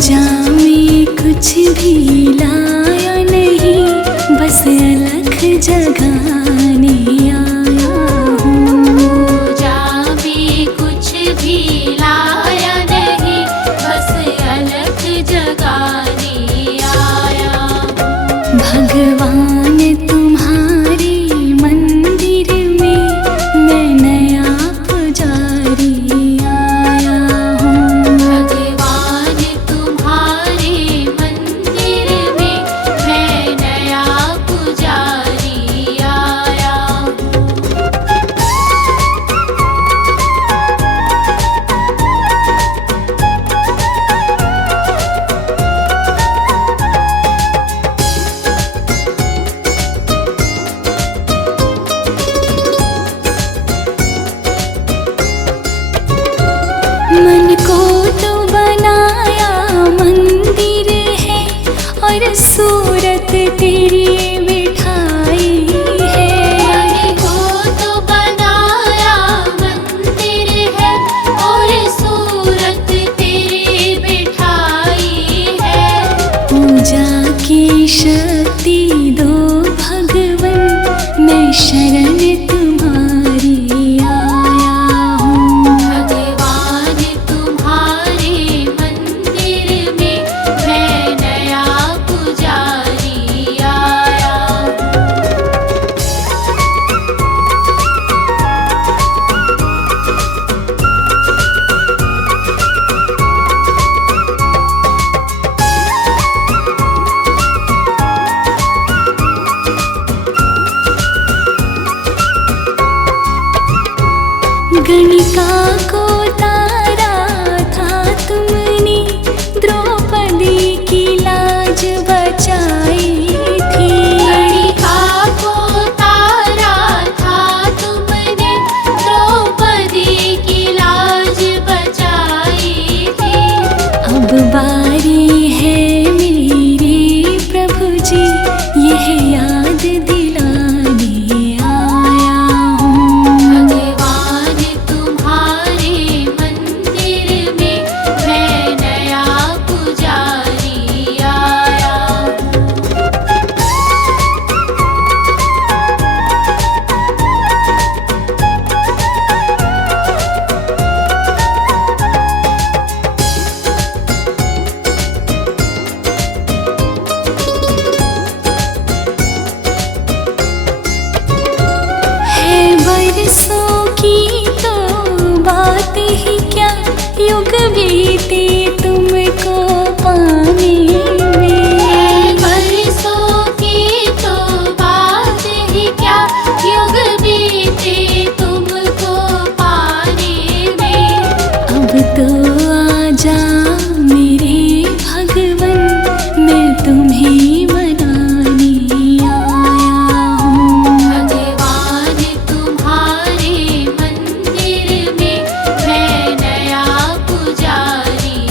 पूजा में कुछ भी लाया नहीं, बस अलख जगाने आया हूँ। पूजा में कुछ भी लाया नहीं, बस अलख जगाने आया हूँ। भगवान तुम्हारे मंदिर में मैं नया पुजारी आया हूँ। भगवान तुम्हारे मंदिर में मैं नया पुजारी आया हूँ। मन को तो बनाया मंदिर है और सूरत तेरी बिठाई है। मन को तो बनाया मंदिर है और सूरत तेरी बिठाई है। पूजा की शक्ति दो भगवन, मैं शरण तुम्हारी आया हूँ। भगवान तुम्हारे मंदिर में मैं नया पुजारी आया हूँ। गणिका को तारा था तुमने, द्रौपदी की लाज बचाई थी। गणिका को तारा था तुमने, द्रौपदी की लाज बचाई थी। अब बारी है मेरे प्रभु जी, यह याद दिलाने आया हूँ। भगवान तुम्हारे मंदिर में मैं नया पुजारी आया हूँ। है बरसों की तो बात ही क्या, युग बीते तुमको पाने में। बरसों की तो बात ही क्या, युग बीते तुमको पाने में। अब तो आजा मेरे भगवन, मैं तुम्हें मनाने आया हूँ। भगवान तुम्हारे मंदिर में मैं नया पुजारी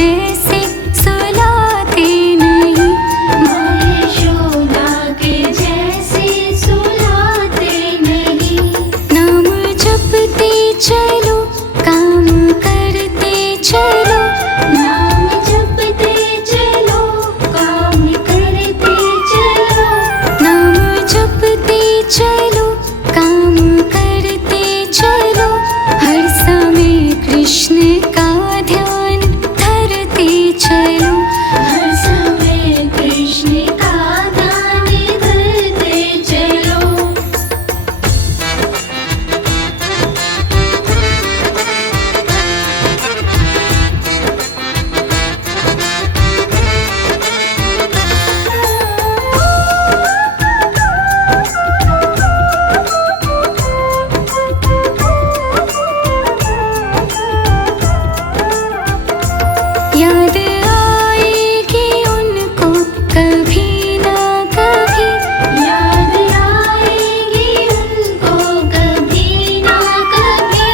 जैसे सुलाते नहीं, माँ यशोदा के जैसे सुलाते नहीं। नाम जपते चलो काम करते चलो, नाम जपते चलो काम करते चलो। नाम जपते चलो काम करते चलो, हर समय कृष्ण का ध्यान धरते चलो, हर समय कृष्ण का ध्यान धरते चलो। याद आएगी उनको कभी ना कभी, याद आएगी उनको कभी ना कभी।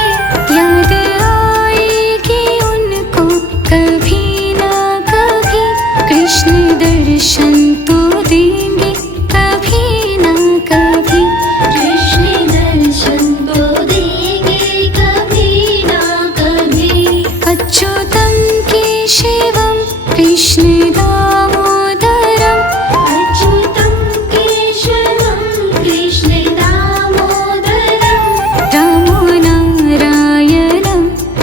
याद आएगी उनको कभी ना कभी, कृष्ण दर्शन तो देंगे कभी ना कभी, कृष्ण दर्शन तो देंगे कभी ना कभी। अच्युतं केशवं कृष्ण दामोदरं, अच्युतं केशवं कृष्ण दामोदरं। रामो नारायणं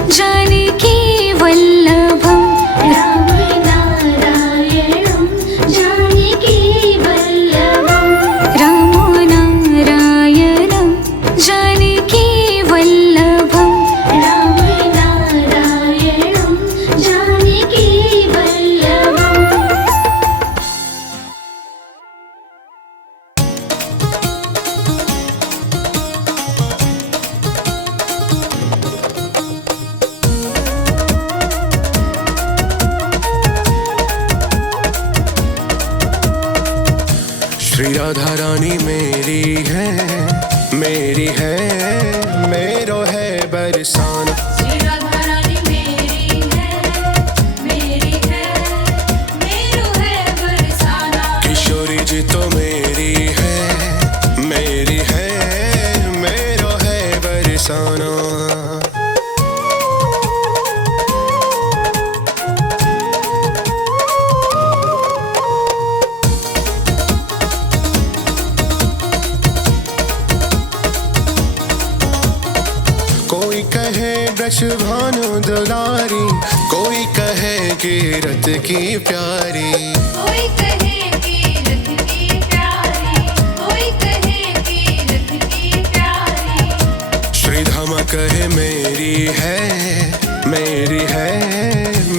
जानकी वल्लभं, राम नारायणं जानकी वल्लभं। रामो नारायणं जानकी वल्लभं, राम नारायणं जानकी वल्लभं। श्री राधा रानी मेरी है, मेरी है, मेरो है बरसाना। श्री राधा रानी मेरी है, मेरी है, मेरो है बरसाना। किशोरी जी तो मेरी है, मेरी है, मेरो है बरसाना। कोई कहे ब्रज भानु दुलारी, कोई कहे कीरत की प्यारी। कोई कहे कीरत की प्यारी, कोई कहे कीरत की प्यारी। श्रीधाम कहे मेरी है, मेरी है,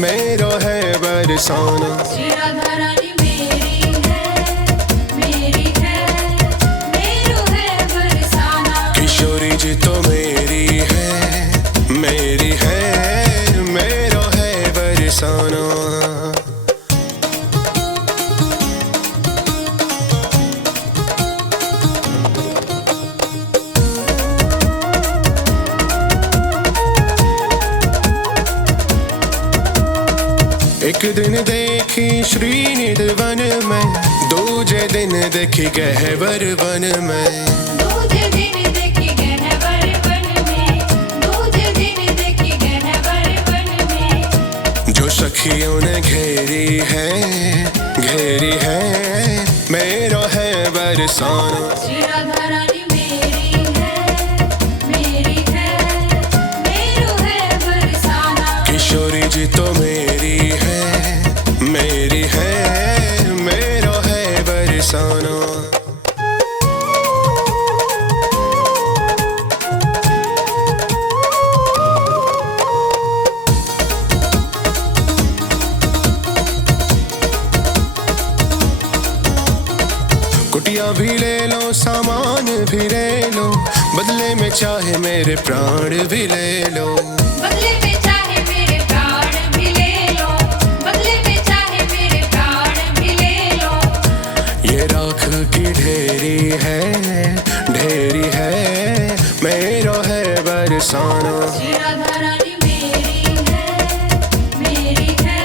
मेरो है बरसाना। श्री राधा रानी मेरी है, मेरी है, मेरो है बरसाना। किशोरी जी तो मेरी है, मेरी है, मेरो है बरसाना। एक दिन देखी श्रीनिध वन में, दूजे दिन देखी गहवर वन में। दूजे दिन देखी गहवर वन में, दूजे दिन देखी गहवर वन में। जो सखियों ने घेरी है, घेरी है, मेरो है बरसाना। श्री राधा रानी मेरी है, मेरी है, मेरो है बरसाना। किशोरी जी तो मेरी है, मेरी है, मेरो है बरसाना। कुटिया भी ले लो, सामान भी ले लो, बदले में चाहे मेरे प्राण भी ले लो। बदले में चाहे मेरे प्राण भी ले लो, बदले में चाहे मेरे प्राण भी ले लो। ये राख की ढेरी है, ढेरी है, मेरो है बरसाना। श्री राधा रानी मेरी है, मेरी है,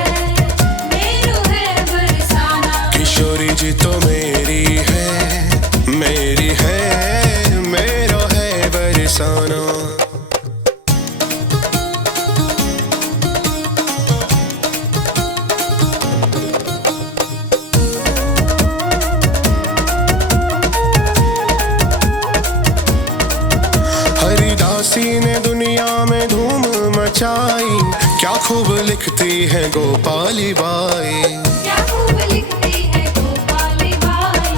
लिखती है गोपाली बाई। क्या खूब लिखती है गोपाली बाई,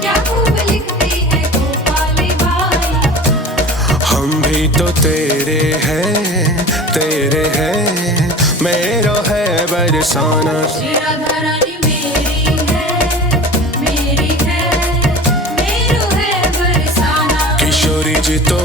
क्या खूब लिखती है गोपाली बाई। हम भी तो तेरे हैं, मेरा है बरसाना। श्री राधा रानी मेरी है, मेरो है बरसाना। किशोरी जी तो